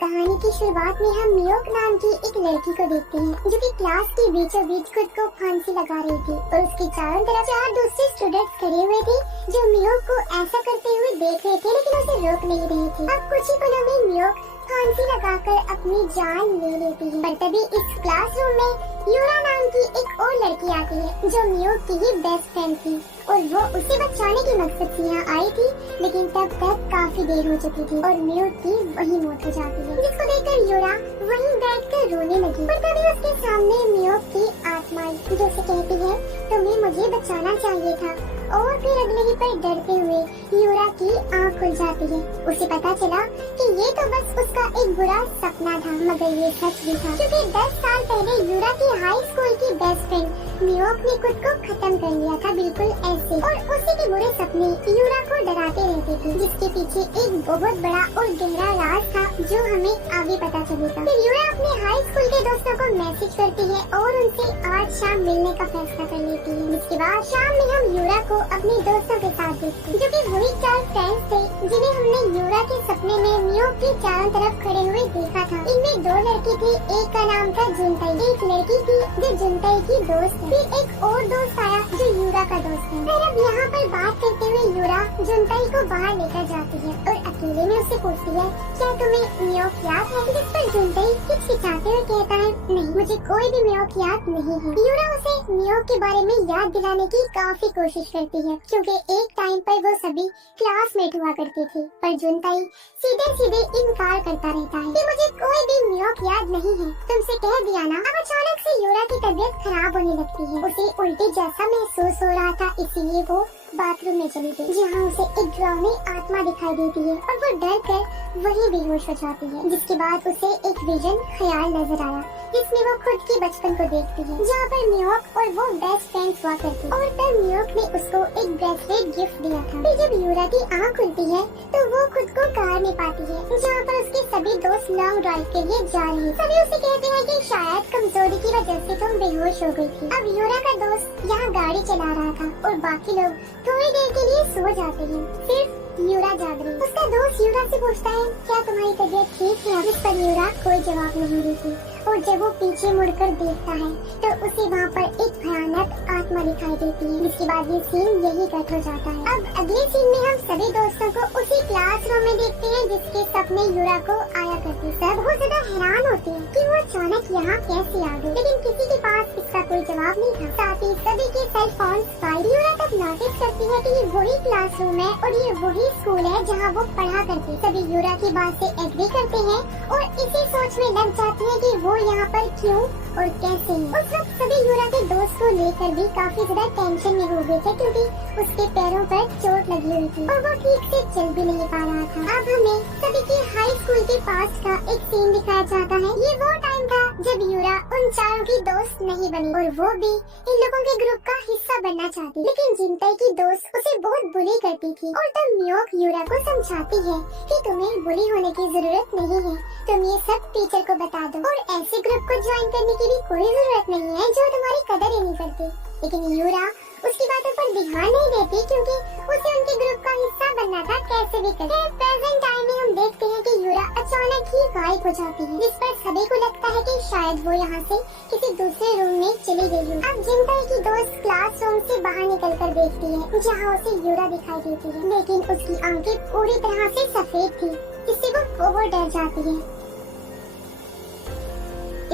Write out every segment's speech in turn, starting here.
कहानी की शुरुआत में हम मियोक नाम की एक लड़की को देखते हैं जो कि क्लास के बीचों बीच खुद को फांसी लगा रही थी और उसके चारों तरफ चार दूसरे स्टूडेंट्स खड़े हुए थे जो मियोक को ऐसा करते हुए देख रहे थे लेकिन उसे रोक नहीं रहे थे। अब कुछ ही पलों में मियोक फांसी लगाकर अपनी जान ले लेती है, पर तभी इस क्लासरूम में यूरा नाम की एक और लड़की आती है जो मियोक की ही बेस्ट फ्रेंड थी और वो उसे बचाने के मकसद से यहाँ आई थी, लेकिन तब तक काफी देर हो चुकी थी और मियोक की वही मौत हो जाती है, जिसको देखकर यूरा वहीं बैठकर रोने लगी। पर तभी उसके सामने मियोक की आत्मा जो उसे कहती है तुम्हें मुझे बचाना चाहिए था, और फिर अगले ही पर डरते हुए यूरा की आँख खुल जाती है। उसे पता चला कि ये तो बस उसका एक बुरा सपना था, मगर ये सच भी था, क्योंकि 10 साल पहले यूरा की हाई स्कूल की बेस्ट फ्रेंड मियोक ने खुद को खत्म कर लिया था, बिल्कुल ऐसे, और उसी के बुरे सपने यूरा को डराते रहते थे, जिसके पीछे एक बहुत बड़ा और गहरा राज था जो हमें आगे पता चलेगा। फिर यूरा अपने हाई स्कूल के दोस्तों को मैसेज करती है और उनसे आज शाम मिलने का फैसला कर लेती है। इसके बाद शाम में हम यूरा को अपने दोस्तों के साथ देखते हैं, जो कि वही 4 फ्रेंड्स थे जिन्हें हमने यूरा के सपने में मियोक के चारों तरफ खड़े हुए देखा था। इनमें 2 लड़की थी, एक का नाम था जुनताई, एक लड़की थी जो जुनताई की दोस्त है, फिर एक और दोस्त आया जो यूरा का दोस्त है। फिर अब यहाँ पर बात करते हुए यूरा जुनताई को बाहर लेकर जाती है और अकेले में उससे पूछती है क्या तुम्हें मियोक याद है, जिस पर जुनताई हिचकिचाते हुए कहता है नहीं, मुझे कोई भी मियोक याद नहीं है। यूरा उसे मियोक के बारे में याद दिलाने की काफी कोशिश करती है, क्योंकि एक टाइम पर वो सभी क्लासमेट हुआ करते थे, पर जुनताई सीधे सीधे इनकार करता रहता है कि मुझे कोई भी मियोक याद नहीं है, तुमसे कह दिया ना। अब अचानक से यूरा की तबीयत खराब होने लगती है, उसे उल्टी जैसा महसूस हो रहा था, इसीलिए वो बाथरूम में चली गई, जहाँ उसे एक डरावनी आत्मा दिखाई देती है और वो डर कर वहीं बेहोश हो जाती है। जिसके बाद उसे एक विजन ख्याल नजर आया जिसमें वो खुद के बचपन को देखती है, जहाँ पर मियोक और वो बेस्ट फ्रेंड्स हुआ करते, और तब मियोक ने उसको एक ब्रेसलेट गिफ्ट दिया था। फिर जब यूरा की आँख खुलती है तो वो खुद को कार में पाती है, जहाँ पर उसके सभी दोस्त लॉन्ग ड्राइव के लिए जा रहे हैं। सभी उसे कहते हैं कि शायद कमजोरी की वजह से तुम बेहोश हो गई थी। अब यूरा का दोस्त यहाँ गाड़ी चला रहा था और बाकी लोग थोड़ी देर के लिए सो जाते हैं, सिर्फ यूरा जाग रही। उसका दोस्त यूरा से पूछता है क्या तुम्हारी तबीयत ठीक है, जिस पर यूरा कोई जवाब नहीं देती, और जब वो पीछे मुड़कर देखता है तो उसे वहाँ पर एक भयानक आत्मा दिखाई देती है। जिसके बाद ये सीन यही कट हो जाता है। अब अगले सीन में हम सभी दोस्तों को उसी क्लासरूम में देखते हैं जिसके सपने यूरा को आया करते। सब बहुत ज्यादा हैरान होते हैं कि वो अचानक यहाँ कैसे आ गए, लेकिन किसी के पास इसका कोई जवाब नहीं था। साथ ही सभी के सेल फोन गायब। यूरा तब नोटिस करती है कि ये वही क्लासरूम है और ये वही स्कूल है जहाँ वो पढ़ा करते। सभी यूरा की बात से एग्री करते हैं और इसी सोच में लग जाते हैं कि वो यहाँ पर क्यों और कैसे है। उस वक्त सभी यूरा के दोस्त को लेकर भी काफी ज्यादा टेंशन में हो गए थे, क्योंकि उसके पैरों पर चोट लगी हुई थी और वो ठीक से चल भी नहीं पा रहा था। अब हमें सभी के हाई स्कूल के पास का एक सीन दिखाया जाता है। ये वो टाइम था जब यूरा उन चारों की दोस्त नहीं बनी और वो भी इन लोगों के ग्रुप का हिस्सा बनना चाहती, लेकिन जुनताई की दोस्त उसे बहुत बुली करती थी। और तब मियोक यूरा को समझाती है कि तुम्हें बुली होने की जरूरत नहीं है, तुम ये सब टीचर को बता दो, और ऐसे ग्रुप को ज्वाइन करने की भी कोई जरूरत नहीं है जो तुम्हारी कदर ही नहीं करते। लेकिन यूरा उसकी बातों पर ध्यान नहीं देती, क्योंकि उसे उनके ग्रुप का हिस्सा बनना था कैसे भी करके। प्रेजेंट टाइम में हम देखते हैं कि यूरा अचानक ही गायब हो जाती है, जिस पर सभी को लगता है कि शायद वो यहाँ से किसी दूसरे रूम में चली गई है। अब जुनताई की दोस्त क्लासरूम से बाहर निकल कर देखती है, जहाँ उसे यूरा दिखाई देती है, लेकिन उसकी आंखें पूरी तरह से सफेद थी, जिससे वो बहुत डर जाती है।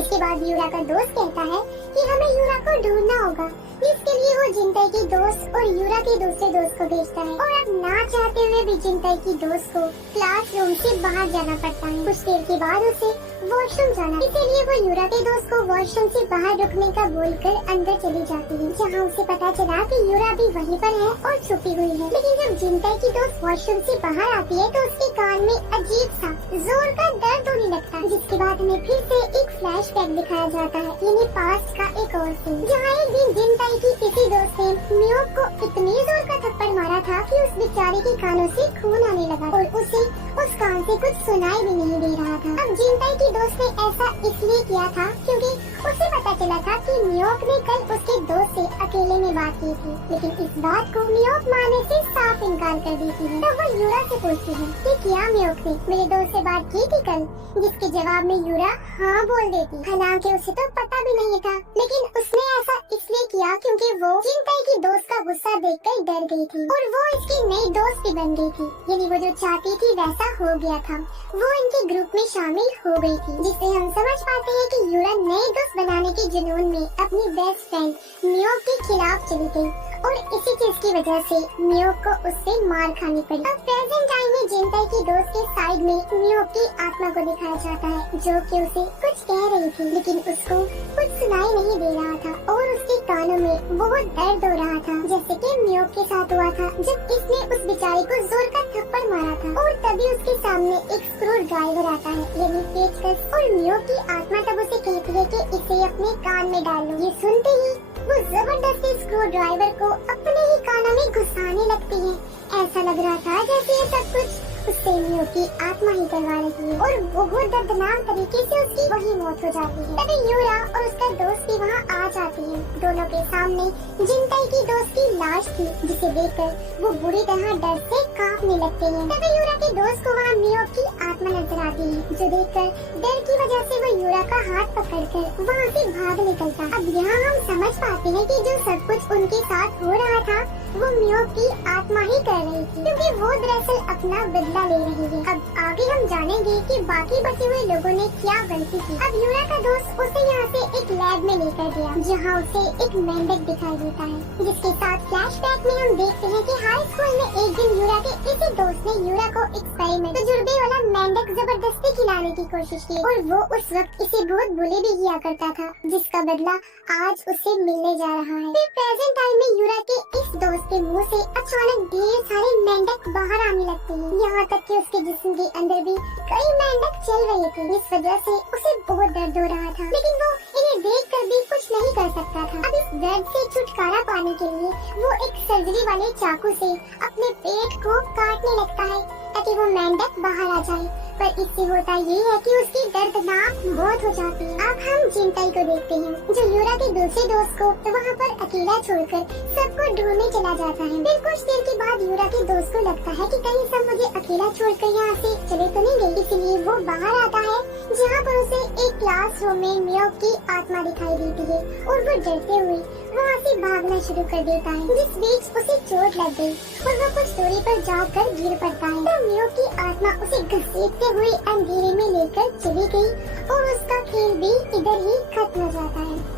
इसके बाद यूरा का दोस्त कहता है कि हमें यूरा को ढूंढना होगा, इसके लिए वो जुनताई की दोस्त और यूरा के दूसरे दोस्त को भेजता है, और अब ना चाहते हुए भी जुनताई की दोस्त को क्लासरूम से बाहर जाना पड़ता है। कुछ देर के बाद उसे वॉशरूम जाना, इसीलिए वो यूरा के दोस्त को वॉशरूम से बाहर रुकने का बोलकर अंदर चली जाती है, जहाँ उसे पता चला कि यूरा भी वहीं पर है और छुपी हुई है। लेकिन जब जुनताई की दोस्त वॉशरूम से बाहर आती है तो उसके कान में अजीब सा जोर का दर्द होने लगता है। जिसके बाद हमें फिर से एक फ्लैशबैक दिखाया जाता है, यानी पास्ट का एक और सीन, जहाँ एक दिन जुनताई की किसी दोस्त ने मियोक को इतनी जोर का थप्पड़ मारा था कि उस बेचारे के कानों से खून आने लगा और उसे उस कान से कुछ सुनाई भी नहीं दे रहा था। अब जुनताई की दोस्त ने ऐसा इसलिए किया था क्योंकि उसे पता चला था कि मियोक ने कल उसके दोस्त से अकेले में बात की थी, लेकिन इस बात को मियोक मानने से साफ इनकार कर देती है। तब वो यूरा से पूछती है कि क्या मियोक ने मेरे दोस्त से बात की थी कल, जिसके जवाब में यूरा हाँ बोल देती। हालांकि उसे तो पता भी नहीं था, लेकिन उसने ऐसा इसलिए किया क्योंकि वो जिनताई की दोस्त का गुस्सा देखकर डर गई थी और वो इसकी नई दोस्त भी बन गई थी। यानी वो जो चाहती थी वैसा हो गया था, वो इनके ग्रुप में शामिल हो गई थी, जिससे हम समझ पाते हैं कि यूरा नए दोस्त बनाने के जुनून में अपनी बेस्ट फ्रेंड मियोक के खिलाफ चली गई और इसी चीज की वजह से मियोक को उससे मार खानी पड़ी। अब प्रेजेंट टाइम में जिनताई की दोस्त के साइड में मियोक की आत्मा को दिखाया जाता है, जो कि उसे कुछ कह रही थी, लेकिन उसको कुछ सुनाई नहीं दे रहा था और उसके कानों में बहुत दर्द हो रहा था, जैसे कि मियोक के साथ हुआ था जब इसने उस बेचारी को जोर का थप्पड़ मारा था। और तभी उसके सामने एक स्क्रू ड्राइवर आता है, यानी पेचकस, और मियोक की आत्मा तब उसे कहती है कि इसे अपने कान में डाल लो। ये सुनते ही वो जबरदस्ती स्क्रू ड्राइवर को अपने ही कानों में घुसाने लगती है। ऐसा लग रहा था जैसे ये सब कुछ उससे मियोक की आत्मा ही करवा रही है और बहुत दर्दनाक तरीके से उसकी वही मौत हो जाती है। तभी यूरा और उसका दोस्त भी वहाँ आ जाती है। दोनों के सामने जिनताई की दोस्त की लाश थी, जिसे देखकर वो बुरी तरह डर से कांपने लगते हैं। तभी यूरा के दोस्त को वहाँ मियोक की आत्मा नजर आती है, जो देखकर डर की वजह से वो यूरा का हाथ पकड़कर वहाँ से भाग निकलता। अब यहाँ हम समझ पाते हैं कि जो सब कुछ उनके साथ हो रहा था वो मियोक की आत्मा ही कर रही थी, क्योंकि वो दरअसल अपना बदला ले रही है। अब आगे हम जानेंगे कि बाकी बचे हुए लोगों ने क्या गलती की। अब यूरा का दोस्त उसे यहाँ से एक लैब में लेकर गया, जहाँ उसे एक मेंढक दिखाई देता है, जिसके साथ फ्लैशबैक में हम देखते हैं कि हाई स्कूल में एक दिन यूरा के इसी दोस्त ने यूरा को एक्सपेरिमेंट तजुर्बे वाला मेंढक जबरदस्ती खिलाने की कोशिश की और वो उस वक्त इसे बहुत बुले भी किया करता था, जिसका बदला आज उसे मिलने जा रहा है। फिर प्रेजेंट टाइम में यूरा के इस दोस्त के मुंह से अचानक ढेर सारे मेंढक बाहर आने लगते हैं, यहाँ तक कि उसके जिस्म के अंदर भी कई मेंढक चल रहे थे। इस वजह से उसे बहुत दर्द हो रहा था, लेकिन वो इन्हें देखकर भी कुछ नहीं कर सकता था। अब इस दर्द से छुटकारा पाने के लिए वो एक सर्जरी वाले चाकू से अपने पेट को काटने लगता है ताकि वो मेंढक बाहर आ जाए, पर इससे होता ये है कि उसकी दर्दनाक मौत हो जाती है। अब हम जिनताई को देखते हैं, जो यूरा के दूसरे दोस्त को वहाँ पर अकेला छोड़कर सबको ढूंढने चला जाता है। फिर कुछ देर के बाद यूरा के दोस्त को लगता है कि कहीं सब मुझे अकेला छोड़कर यहाँ से चले तो नहीं गए, इसलिए वो बाहर आता है, जहाँ पर उसे एक क्लासरूम में मियोक की आत्मा दिखाई देती है और वो डरते हुए वहाँ से भागना शुरू कर देता है। जिस बीच उसे चोट लग गई और वो कुछ दूरी पर जाकर गिर पड़ता है, तो मियोक की आत्मा उसे घसीटते हुए अंधेरे में लेकर चली गई और उसका खेल भी इधर ही खत्म हो जाता है।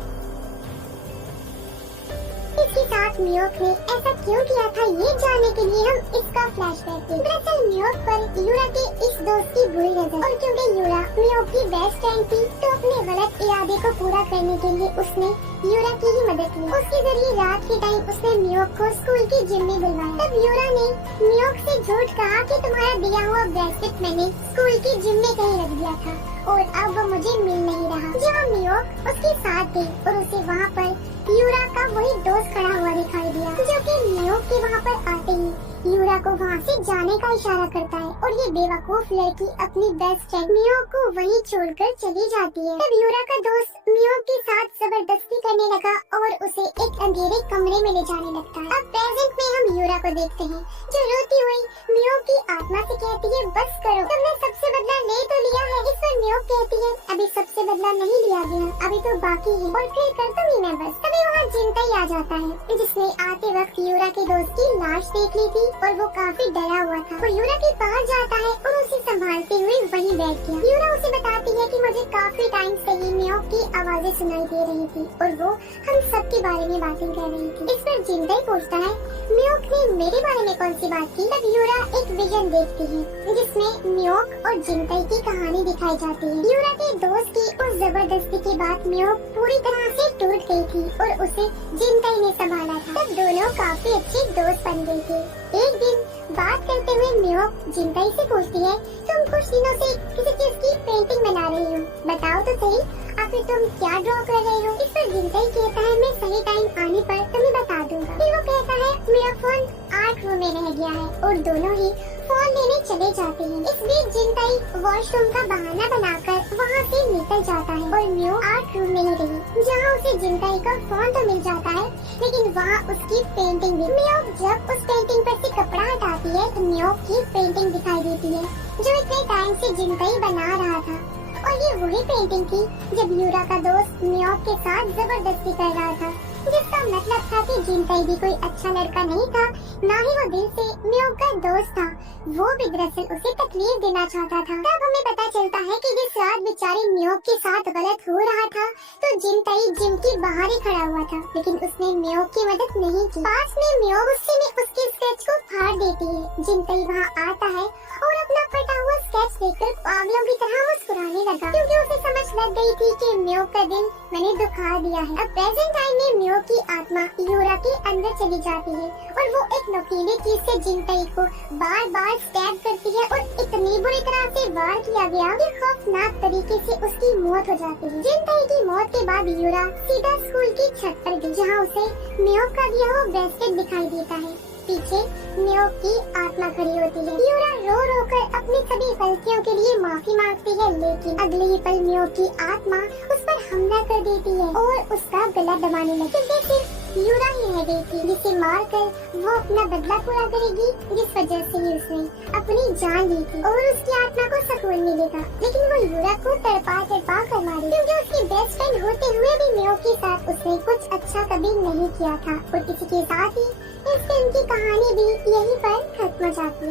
इसके साथ मियोक ने ऐसा क्यों किया था, ये जानने के लिए हम इसका फ्लैशबैक देखें। दरअसल मियोक पर यूरा के इस दोस्त की बुरी नजर, और क्योंकि यूरा मियोक की बेस्ट फ्रेंड थी, तो अपने गलत इरादे को पूरा करने के लिए उसने यूरा की ही मदद ली। उसके जरिए रात के टाइम उसने मियोक को स्कूल की जिम में बुलवाया। तब यूरा ने मियोक से झूठ कहा कि तुम्हारा दिया हुआ ब्रेसलेट मैंने स्कूल की जिम में कहीं रख दिया था और अब वो मुझे मिल नहीं रहा। जहाँ मियोक उसके साथ गई और उसे वहाँ पर यूरा का वही दोस्त खड़ा हुआ दिखाई दिया, जो कि मियोक के वहाँ पर आते ही यूरा को वहाँ से जाने का इशारा करता है और ये बेवकूफ लड़की अपनी बेस्ट फ्रेंड मियोक को वहीं छोड़कर चली जाती है। तब यूरा का दोस्त मियोक के साथ जबरदस्ती करने लगा और उसे एक अंधेरे कमरे में ले जाने लगता है। अब प्रेजेंट में हम यूरा को देखते हैं, जो रोती हुई मियोक की आत्मा से कहती है बस करो, तुमने सबसे बदला ले तो लिया है। इस पर मियोक कहती है अभी सबसे बदला नहीं लिया गया, अभी तो बाकी है और फिर कर दूंगी मैं बस। तभी वहाँ जिनताई आ जाता है, जिसने आते वक्त यूरा के दोस्त की लाश देख ली थी और वो काफी डरा हुआ था। वो यूरा के पास जाता है और उसे संभालते हुए वहीं बैठ गया। यूरा उसे बताती है कि मुझे काफी टाइम से ही मियोक की आवाजें सुनाई दे रही थी और वो हम सब के बारे में बातें कर रही थी। इस पर जिनताई पूछता है मियोक ने मेरे बारे में कौन सी बात की। तब यूरा एक विजन देखती है जिसमें मियोक और जिनताई की कहानी दिखाई जाती है। यूरा के दोस्त की उस जबरदस्ती की बात मियोक पूरी तरह से टूट गई थी और उसे जिनताई ने संभाला था। तब दोनों काफी अच्छे दोस्त बन गए थे। एक दिन बात करते हुए मियोक जिनताई से पूछती है तुम कुछ दिनों से किसी चीज की पेंटिंग बना रही हो, बताओ तो सही आखिर तुम क्या ड्रॉ कर रही हो। इस पर जिनताई कहता है मैं सही टाइम आने पर तुम्हें बता दूंगा। फिर वो कहता है मेरा फोन आर्ट रूम में रह गया है और दोनों ही फोन लेने चले जाते हैं। इस बीच जिनताई वॉशरूम का बहाना बनाकर वहाँ से निकल जाता है और मियोक आर्ट रूम में ही रही, जहाँ जहाँ उसे जिनताई का फोन तो मिल जाता है, लेकिन वहाँ उसकी पेंटिंग भी। मियोक जब उस पेंटिंग पर से कपड़ा हटाती है तो मियोक की पेंटिंग दिखाई देती है जो इतने टाइम से जिनताई बना रहा था। और ये वही पेंटिंग थी जब यूरा का दोस्त मियोक के साथ जबरदस्ती कर रहा था, जिसका मतलब था कि जिनताई भी कोई अच्छा लड़का नहीं था, ना ही वो दिल से मियोक का दोस्त था। वो भी दरअसल उसे तकलीफ देना चाहता था। तब हमें पता चलता है कि जिस रात बेचारे मियोक के साथ गलत हो रहा था तो जिनताई जिम के बाहर ही खड़ा हुआ था, लेकिन उसने मियोक की मदद नहीं की। पास में मियोक गुस्से में उसके स्केच को फाड़ देती है। जिनताई वहाँ आता है और अपना फटा हुआ स्केच देखकर पागलों की तरह मुस्कुराने लगा, क्योंकि उसे समझ लग गई थी कि मियोक का दिल मैंने दुखा दिया है। अब प्रेजेंट टाइम में मियोक की आत्मा यूरा के अंदर चली जाती है और वो एक नुकीली चीज से जिनताई को बार बार स्टैब करती है और इतनी बुरी तरह से वार किया गया कि खौफनाक तरीके से उसकी मौत हो जाती है। जिनताई की मौत के बाद यूरा सीधा स्कूल की छत पर गई, जहाँ उसे मियोक का दिया हुआ ब्रेसलेट दिखाई देता है। पीछे मियोक की आत्मा खड़ी होती है। यूरा रो रो कर अपनी सभी गलतियों के लिए माफी मांगती है, लेकिन अगले ही पल मियोक की आत्मा उस पर हमला कर देती है और उसका गला दबाने लगती है। सिर्फ यूरा ही रह गई थी जिसे मार कर वो अपना बदला पूरा करेगी, जिस वजह से ही उसने अपनी जान ली थी और उसकी आत्मा को सुकून मिलेगा। लेकिन वो यूरा को तड़पा कर मारी, क्योंकि उसकी बेस्ट फ्रेंड होते हुए भी मियोक के साथ उसने कुछ अच्छा कभी नहीं किया था। और इसी के साथ ही इस फिल्म की कहानी भी यहीं पर खत्म हो जाती है।